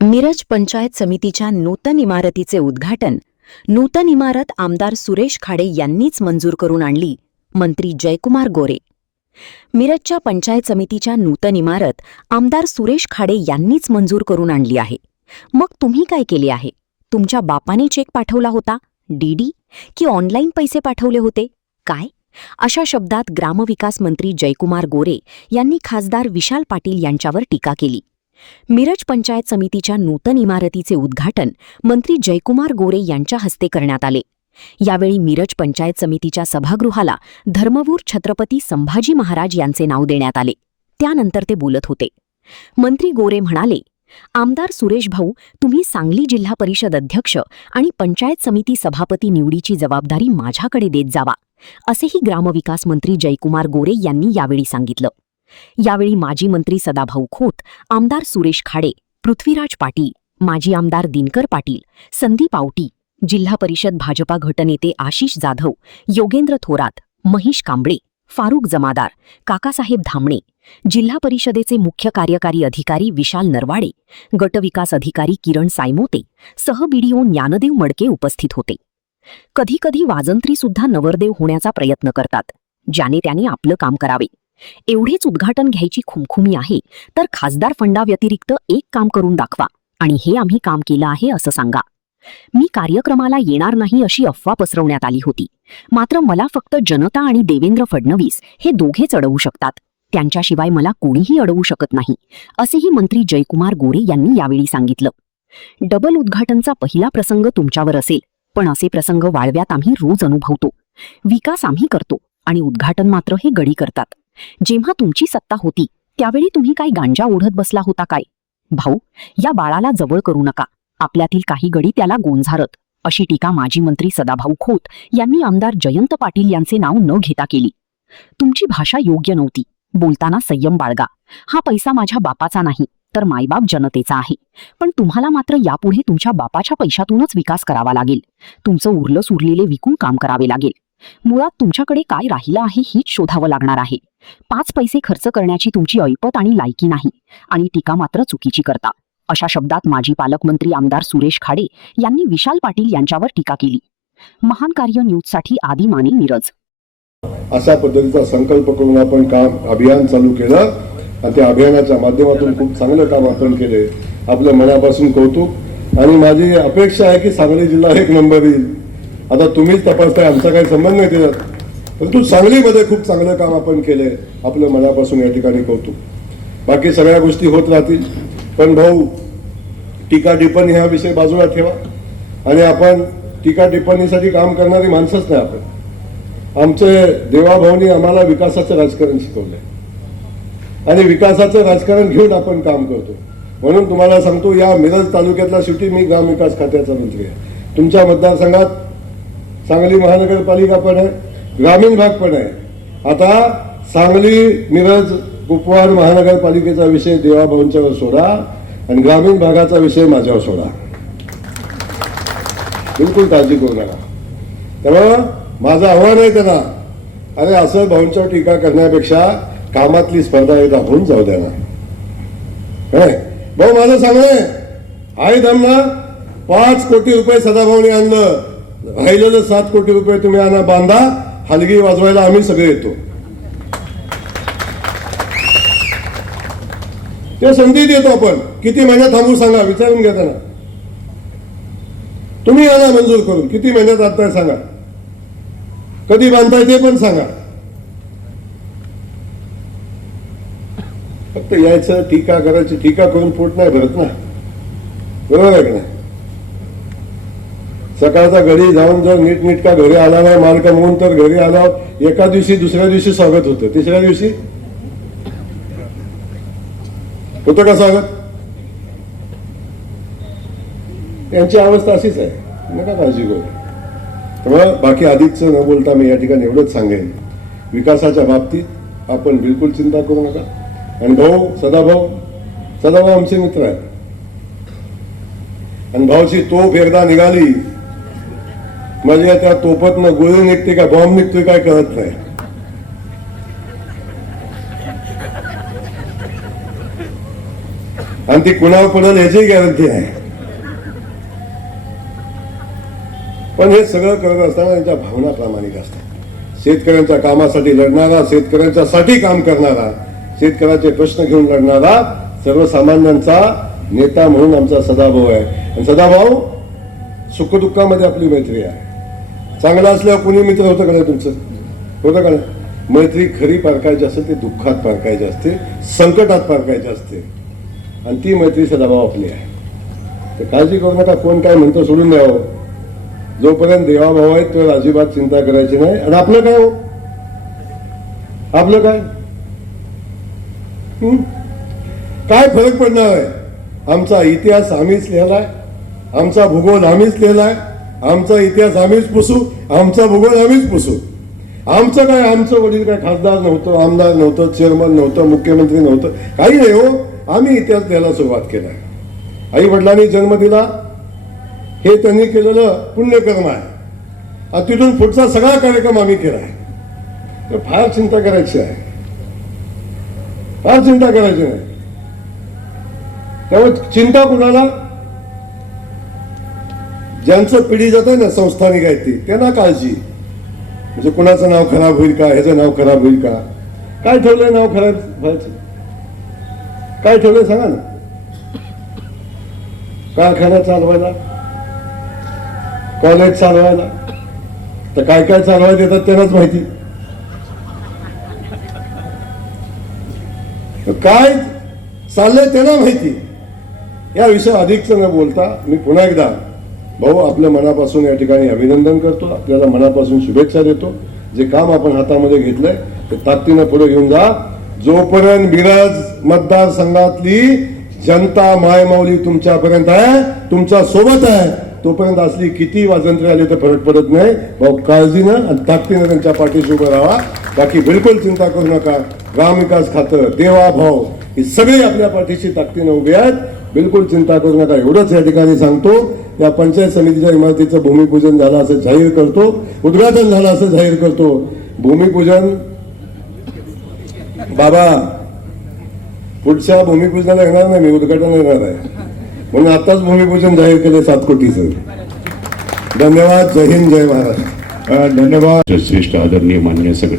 मिरज पंचायत समितीच्या नूतन इमारतीचे उद्घाटन. नूतन इमारत आमदार सुरेश खाडे यांनीच मंजूर करून आणली. मंत्री जयकुमार गोरे. मिरजच्या पंचायत समितीच्या नूतन इमारत आमदार सुरेश खाडे यांनीच मंजूर करून आणली आहे. मग तुम्ही काय केले आहे? तुमच्या बापाने चेक पाठवला होता, डीडी, की ऑनलाईन पैसे पाठवले होते? काय? अशा शब्दात ग्रामविकास मंत्री जयकुमार गोरे यांनी खासदार विशाल पाटील यांच्यावर टीका केली. मिरज पंचायत समितीच्या नूतन इमारतीचे उद्घाटन मंत्री जयकुमार गोरे यांच्या हस्ते करण्यात आले. यावेळी मिरज पंचायत समितीच्या सभागृहाला धर्मवीर छत्रपती संभाजी महाराज यांचे नाव देण्यात आले. त्यानंतर ते बोलत होते. मंत्री गोरे म्हणाले, आमदार सुरेश भाऊ, तुम्ही सांगली जिल्हा परिषद अध्यक्ष आणि पंचायत समिती सभापती निवडीची जबाबदारी माझ्याकडे देत जावा, असेही ग्रामविकास मंत्री जयकुमार गोरे यांनी यावेळी सांगितलं. यावेळी माजी मंत्री सदाभाऊ खोत, आमदार सुरेश खाडे, पृथ्वीराज पाटील, माजी आमदार दिनकर पाटील, संदीप आवटी, जिल्हा परिषद भाजपा गटनेते आशिष जाधव, योगेंद्र थोरात, महेश कांबळे, फारुख जमादार, काकासाहेब धामणे, जिल्हा परिषदेचे मुख्य कार्यकारी अधिकारी विशाल नरवाडे, गटविकास अधिकारी किरण सायमोते सह बीडीओ ज्ञानदेव मडके उपस्थित होते. कधीकधी वाजंत्रीसुद्धा नवरदेव होण्याचा प्रयत्न करतात, ज्याने त्याने आपलं काम करावे. एवढेच उद्घाटन घ्यायची खुमखुमी आहे तर खासदार फंडाव्यतिरिक्त एक काम करून दाखवा आणि हे आम्ही काम केलं आहे असं सांगा. मी कार्यक्रमाला येणार नाही अशी अफवा पसरवण्यात आली होती. मात्र मला फक्त जनता आणि देवेंद्र फडणवीस हे दोघेच अडवू शकतात. त्यांच्याशिवाय मला कोणीही अडवू शकत नाही, असेही मंत्री जयकुमार गोरे यांनी यावेळी सांगितलं. डबल उद्घाटनचा पहिला प्रसंग तुमच्यावर असेल, पण असे प्रसंग वाळव्यात आम्ही रोज अनुभवतो. विकास आम्ही करतो आणि उद्घाटन मात्र हे गडी करतात. जेव्हा तुमची सत्ता होती त्यावेळी तुम्ही काय गांजा ओढत बसला होता काय? भाऊ, या बाळाला जवळ करू नका. आपल्यातील काही गडी त्याला गोंझारत, अशी टीका माजी मंत्री सदाभाऊ खोत यांनी आमदार जयंत पाटील यांचे नाव न घेता केली. तुमची भाषा योग्य नव्हती. बोलताना संयम बाळगा. हा पैसा माझ्या बापाचा नाही तर मायबाप जनतेचा आहे. पण तुम्हाला मात्र यापुढे तुमच्या बापाच्या पैशातूनच विकास करावा लागेल. तुमचं उरलं सुरलेले विकून काम करावे लागेल. मुळात तुमच्याकडे काय राहिलं आहे हेच शोधावं लागणार आहे. 5 पैसे खर्च करण्याची तुमची ऐपत आणि लायकी नाही आणि टीका मात्र चुकीची करता, अशा शब्दात माजी पालकमंत्री आमदार सुरेश खाडे यांनी विशाल पाटील यांच्यावर टीका केली. महान कार्य न्यूजसाठी आदी माने, मिरज. अशा पद्धतीचा संकल्प करून आपण काम अभियान चालू केलं आणि त्या अभियानाच्या माध्यमातून खूप चांगलं काम आपण केले. आपलं मनापासून कौतुक आणि माझी अपेक्षा आहे की सांगली जिल्हा 1 नंबर येईल. आता तुम्हीच तपासताय, आमचा काही संबंध नाही त्याच्यात, परंतु सांगलीमध्ये खूप चांगलं काम आपण केलंय. आपलं मनापासून या ठिकाणी कौतुक. बाकी सगळ्या गोष्टी होत राहतील, पण भाऊ, टीका टिप्पणी हा विषय बाजूला ठेवा आणि आपण टीका टिप्पणीसाठी काम करणारी माणसंच नाही. आपण आमचे देवाभाऊनी आम्हाला विकासाचं राजकारण शिकवलंय आणि विकासाचं राजकारण घेऊन आपण काम करतो. म्हणून तुम्हाला सांगतो, या मिरज तालुक्यातला शेवटी मी ग्रामविकास खात्याचा मंत्री आहे. तुमच्या मतदारसंघात सांगली महानगरपालिका पण आहे, ग्रामीण भाग पण आहे. आता सांगली, मिरज, कुपवाड महानगरपालिकेचा विषय देवाभाऊंच्यावर सोडा आणि ग्रामीण भागाचा विषय माझ्यावर सोडा. बिलकुल काळजी करू नका. त्यामुळं माझं आव्हान आहे त्यांना, अरे असं भाऊंच्यावर टीका करण्यापेक्षा कामातली स्पर्धा एकदा होऊन जाऊ द्या ना. काय भाऊ, माझं सांगणं आहे दमना, 5 कोटी रुपये सदाभाऊने आणलं, राहिलेलं 7 कोटी रुपये तुम्ही आणा, बांधा, हलगी वाजवायला आम्ही सगळे येतो. ते संधी देतो आपण. किती महिन्यात थांबू सांगा, विचारून घ्या त्यांना. तुम्ही आणा मंजूर करून. किती महिन्यात आणताय सांगा, कधी बांधताय ते पण सांगा. फक्त यायचं, टीका करायची. टीका करून पोट नाही भरत ना, बरोबर आहे की नाही? सकाळचा घरी जाऊन जर नीटनीटका घरी आला नाही, माल कमवून, तर घरी आला एका दिवशी, दुसऱ्या दिवशी स्वागत होतं, तिसऱ्या दिवशी होतं का स्वागत? यांची अवस्था अशीच आहे, नका काळजी करू. त्यामुळे बाकी अधिकचं न बोलता मी या ठिकाणी एवढंच सांगेन, विकासाच्या बाबतीत आपण बिलकुल चिंता करू नका. आणि भाऊ, सदाभाऊ आमचे मित्र आहेत आणि भाऊची तोफ एकदा निघाली म्हणजे त्या तोफतनं गोळी निघते का बॉम्ब निघतोय काय कळत नाही. आणि ती कुणावर पडेल याची गॅरंटी आहे. पण हे सगळं करत असताना त्यांच्या भावना प्रामाणिक असतात. शेतकऱ्यांच्या कामासाठी लढणारा, शेतकऱ्यांच्यासाठी काम करणारा, शेतकऱ्याचे प्रश्न घेऊन लढणारा सर्वसामान्यांचा नेता म्हणून आमचा सदाभाऊ आहे. आणि सदाभाऊ सुखदुःखामध्ये आपली मैत्री आहे. चांगलं असल्यावर कुणी मित्र होतं का नाही तुमचं? होतं का नाही? मैत्री खरी पारखायची असते ते दुःखात पारखायची असते, संकटात पारखायची असते, आणि ती मैत्री सदाभाऊ आपली आहे. तर काळजी करू नका, कोण काय म्हणतो सोडून द्यावं. जोपर्यंत देवाभाव आहे तो अजिबात चिंता करायची नाही. आणि आपलं काय हो, आपलं काय काय फरक पडणार आहे? आमचा इतिहास आम्हीच लिहिलाय, आमचा भूगोल आम्हीच लिहिलाय, आमचा इतिहास आम्हीच पुसू, आमचा भूगोल आम्हीच पुसू. आमचं काय, आमचं वडील काय खासदार नव्हतं, आमदार नव्हतं, चेअरमन नव्हतं, मुख्यमंत्री नव्हतं, काही नाही हो. आम्ही इतिहास लिहायला सुरुवात केलाय. आई वडिलांनी जन्म दिला हे त्यांनी केलेलं पुण्यकर्म आहे, आणि तिथून पुढचा सगळा कार्यक्रम आम्ही केलाय. तर फार चिंता करायची आहे, फार चिंता करायची नाही. त्यामुळे चिंता कुणाला? ज्यांचं पिढी जात आहे ना, संस्थानिक आहेत ती, त्यांना काळजी. म्हणजे कुणाचं नाव खराब होईल का, ह्याचं नाव खराब होईल का? काय ठेवलंय नाव खराब व्हायचं? काय ठेवलंय सांगा ना. कारखाना चालवायला, कॉलेज चालवायला, तर काय काय चालवायला येतात त्यांनाच माहिती. काय चाललंय त्यांना माहिती. या विषयावर अधिकच न बोलता मी पुन्हा एकदा भाऊ आपल्या मनापासून या ठिकाणी अभिनंदन करतो, आपल्याला मनापासून शुभेच्छा देतो. जे काम आपण हातामध्ये घेतलंय ते ताकदीनं पुढे घेऊन जा. जोपर्यंत मिरज मतदारसंघातली जनता मायमाऊली तुमच्यापर्यंत आहे, तुमच्या सोबत आहे, तोपर्यंत असली किती वाजंत्री आली तर फरक पडत नाही. भाऊ काळजीनं आणि ताकदीनं त्यांच्या पाठीशी उभं राहा. बाकी बिलकुल चिंता करू नका. ग्रामविकास खातं, देवाभाव ही सगळी आपल्या पाठीशी ताकदीनं उभे आहेत. बिलकुल चिंता करू नका. एवढंच या ठिकाणी सांगतो. या पंचायत समितीच्या इमारतीचं भूमिपूजन झालं असं जाहीर करतो, उद्घाटन झालं असं जाहीर करतो. भूमिपूजन बाबा पुढच्या भूमिपूजनाला येणार नाही मी, उद्घाटन येणार आहे, म्हणून आताच भूमिपूजन जाहीर केले 7 कोटीचं. धन्यवाद. जय हिंद, जय महाराष्ट्र. धन्यवाद. श्रेष्ठ आदरणीय मान्य सगळे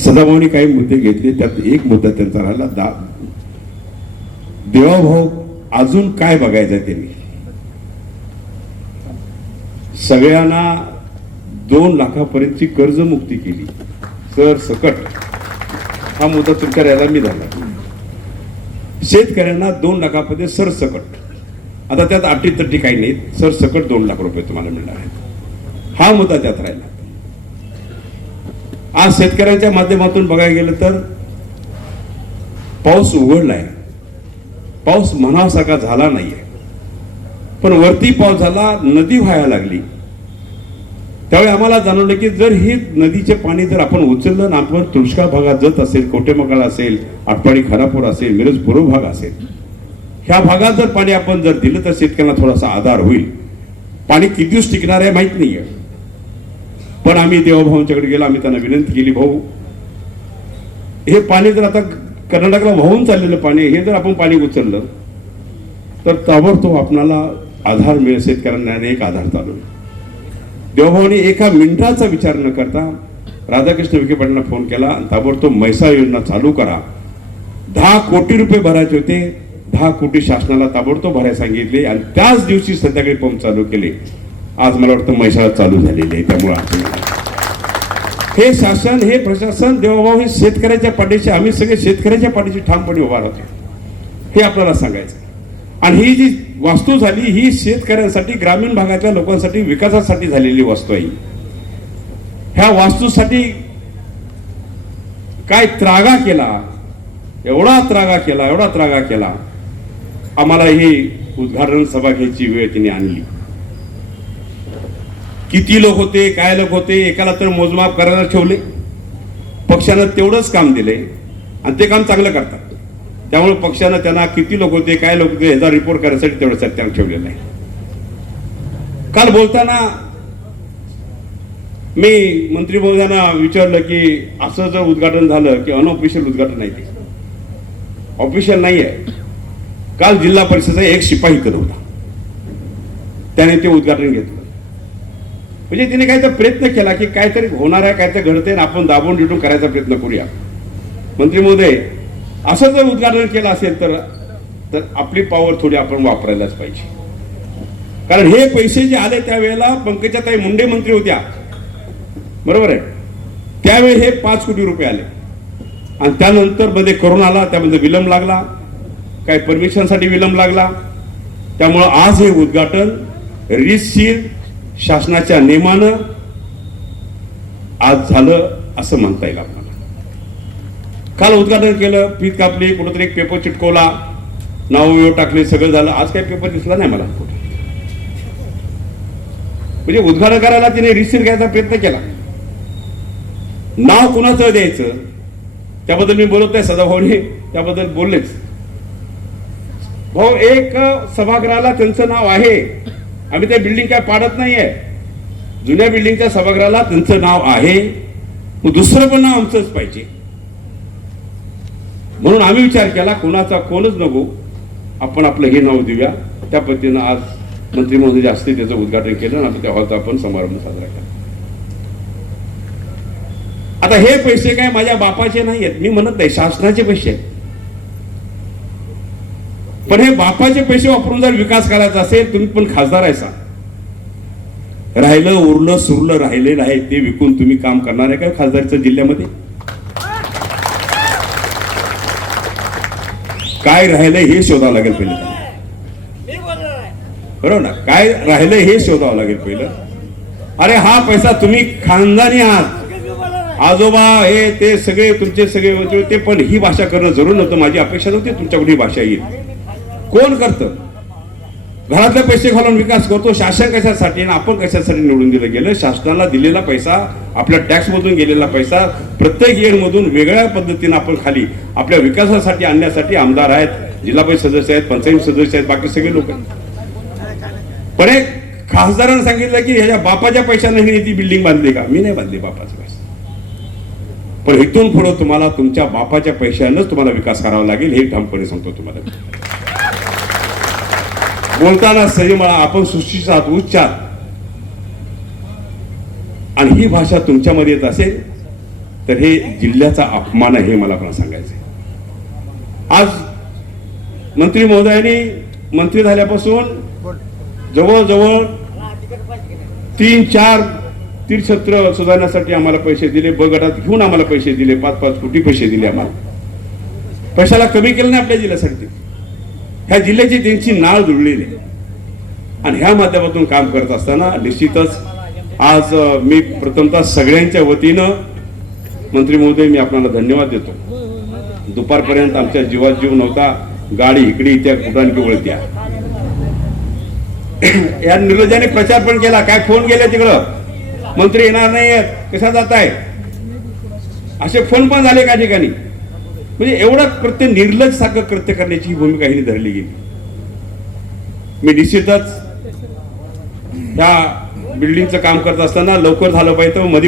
सदाभाऊनी काही मुद्दे घेतले, त्यात एक मुद्दा त्यांचा राहिला देवाभाऊ. अजून काय बघायचं त्यांनी? सगळ्यांना 2 लाखापर्यंतची कर्जमुक्ती केली सर सकट. हा मुद्दा तुमच्या याला मी झाला. शेतकऱ्यांना 2 लाखापर्यंत सरसकट. आता त्यात अटीतटी काही नाही, सरसकट 2 लाख रुपये तुम्हाला मिळणार आहेत. हा मुद्दा त्यात राहिला. आज शेतकऱ्यांच्या माध्यमातून बघायला गेलं तर पाऊस उघडलाय, पाऊस म्हणावासारखा झाला नाहीये, पण वरती पाऊस झाला, नदी व्हायला लागली. त्यावेळी आम्हाला जाणवलं की जर हे नदीचे पाणी जर आपण उचललं ना, आपण दुष्काळ भागात जात असेल, कोटेमकाळ असेल, आटपाडी खानापूर असेल, मिरज पूर्व भाग असेल, ह्या भागात जर पाणी आपण जर दिलं तर शेतकऱ्यांना थोडासा आधार होईल. पाणी किती दिवस टिकणार आहे माहित नाहीये, पण आम्ही देवाभाऊंच्याकडे गेलो. आम्ही त्यांना विनंती केली, भाऊ हे पाणी जर आता कर्नाटकला वाहून चाललेलं पाणी, हे जर आपण पाणी उचललं तर ताबडतोब आपणाला आधार मिळेल, शेतकऱ्यांना एक आधार चालू. देवभाऊनी एका मिनिटाचा विचार न करता राधाकृष्ण विखे पाटलांना फोन केला आणि ताबडतोब म्हैसाळ योजना चालू करा. 10 कोटी रुपये भरायचे होते, 10 कोटी शासनाला ताबडतोब भरायला सांगितले आणि त्याच दिवशी संध्याकाळी पंप चालू केले. आज मला वाटतं म्हैसाळ चालू झालेले आहे. त्यामुळे हे शासन, हे प्रशासन, देवाभाऊ हे शेतकऱ्याच्या पाठीशी, आम्ही सगळे शेतकऱ्याच्या पाठीशी ठामपणे उभा राहतो, हे आपल्याला सांगायचं. आणि ही जी वास्तू झाली ही शेतकऱ्यांसाठी, ग्रामीण भागातल्या लोकांसाठी, विकासासाठी झालेली वास्तू आहे. ह्या वास्तूसाठी काय त्रागा केला, एवढा त्रागा केला. आम्हाला ही उद्घाटन सभा घ्यायची वेळ तिने आणली. किती लोक होते, काय लोक होते, एकाला तर मोजमाप करायला ठेवले. पक्षानं तेवढंच काम दिले आणि ते काम चांगलं करतात. त्यामुळे पक्षानं त्यांना किती लोक होते, काय लोक होते ह्याचा रिपोर्ट करण्यासाठी तेवढं सत्यानं ठेवलेलं आहे. काल बोलताना मी मंत्री महोदयांना विचारलं की असं जर उद्घाटन झालं की अनऑफिशियल उद्घाटन आहे ते, ऑफिशियल नाही आहे. काल जिल्हा परिषदेचा एक शिपाई इकडे होता, त्याने ते उद्घाटन घेतलं. म्हणजे तिने काहीतरी प्रयत्न केला की काहीतरी होणार आहे, काहीतरी घडते आणि आपण दाबून डिटून करायचा प्रयत्न करूया. मंत्री महोदय, असं जर उद्घाटन केलं असेल तर आपली पॉवर थोडी आपण वापरायलाच पाहिजे. कारण हे पैसे जे आले त्यावेळेला पंकजाताई मुंडे मंत्री होत्या, बरोबर आहे, त्यावेळी हे 5 कोटी रुपये आले आणि त्यानंतर मध्ये कोरोना आला, त्यामध्ये विलंब लागला, काही परमिशनसाठी विलंब लागला. त्यामुळं आज हे उद्घाटन रीतशीर शासनाच्या नियमानं आज झालं असं म्हणता येईल आपल्याला. काल उद्घाटन केलं, फीत कापली, कुठेतरी एक पेपर चिटकवला, नाव टाकले, सगळं झालं. आज काही पेपर दिसला नाही मला कुठे. म्हणजे उद्घाटन करायला तिने रीतशीर घ्यायचा प्रयत्न केला. नाव कुणाचं द्यायचं त्याबद्दल मी बोलत नाही, सदाभाऊने त्याबद्दल बोललेच. भाऊ, एक सभागृहाला त्यांचं नाव आहे, आम्ही त्या बिल्डिंग काय पाडत नाहीये, जुन्या बिल्डिंगच्या सभागृहाला त्यांचं नाव आहे, मग दुसरं पण नाव आमचंच पाहिजे. म्हणून आम्ही विचार केला कोणाचा कोणच नको, आपण आपलं हे नाव देऊया. त्या पद्धतीनं आज मंत्री महोदय असते त्याचं उद्घाटन केलं आणि त्या हॉलचा आपण समारंभ साजरा केला. आता हे पैसे काय माझ्या बापाचे नाही आहेत, मी म्हणत नाही, शासनाचे पैसे आहेत. पण हे बापाचे पैसे वापरून जर विकास करायचा असेल, तुम्ही पण खासदार आहेसा, राहिलं उरलं सुरलं राहिलेलं आहे ते विकून तुम्ही काम करणार आहे का खासदारच्या जिल्ह्यामध्ये? काय राहिलंय हे शोधावं लागेल पहिलं, बरोबर ना? काय राहिलंय हे शोधावं लागेल पहिलं. अरे हा पैसा तुम्ही खानदानी आहात, आजोबा हे ते सगळे तुमचे सगळे होते ते, पण ही भाषा करणं जरूर नव्हतं. माझी अपेक्षा नव्हती तुमच्याकडे ही भाषा येईल. कोण करतं? घरातले पैसे घालून विकास करतो. शासन कशासाठी आणि आपण कशासाठी निवडून दिलं गेलं? शासनाला दिलेला पैसा, आपल्या टॅक्स मधून गेलेला पैसा प्रत्येक इयर मधून वेगळ्या पद्धतीने आपण खाली आपल्या विकासासाठी आणण्यासाठी आमदार आहेत, जिल्हा परिषद सदस्य आहेत, पंचायत सदस्य आहेत, बाकी सगळे लोक आहेत. पण एक खासदारांनी सांगितलं की ह्याच्या बापाच्या पैशाने ती बिल्डिंग बांधली का? मी नाही बांधली बापाचा पैसा. पण इथून पुढे तुम्हाला तुमच्या बापाच्या पैशानंच तुम्हाला विकास करावा लागेल, हे ठामपणे सांगतो तुम्हाला. बोलताना संयमळा, आपण सुशिक्षित आहात, उच्च आहात, आणि ही भाषा तुमच्यामध्ये येत असेल तर हे जिल्ह्याचा अपमान आहे, हे मला पण सांगायचंय. आज मंत्री महोदयांनी मंत्री झाल्यापासून जवळजवळ 3-4 तीर्थक्षेत्र सुधारण्यासाठी आम्हाला पैसे दिले, ब गटात घेऊन आम्हाला पैसे दिले, 5-5 कोटी पैसे दिले आम्हाला. पैशाला कमी केलं नाही आपल्या जिल्ह्यासाठी. ह्या जिल्ह्याची त्यांची नाळ जुळलेली आहे आणि ह्या माध्यमातून काम करत असताना निश्चितच आज मी प्रथमतः सगळ्यांच्या वतीनं मंत्री महोदय मी आपल्याला धन्यवाद देतो. दुपारपर्यंत आमच्या जीवात जीव नव्हता, गाडी इकडे त्या कुठानकी वळत्या. या निर्लज्जाने प्रचार पण केला, काय फोन गेले तिकडं, मंत्री येणार नाही, कशा जात आहे, असे फोन पण झाले काही ठिकाणी. म्हणजे एवढं कृत्य निर्लज्ज सारखं कृत्य करण्याची ही भूमिका हिने धरली गेली. मी निश्चितच ह्या बिल्डिंगचं काम करत असताना लवकर झालं पाहिजे, मध्ये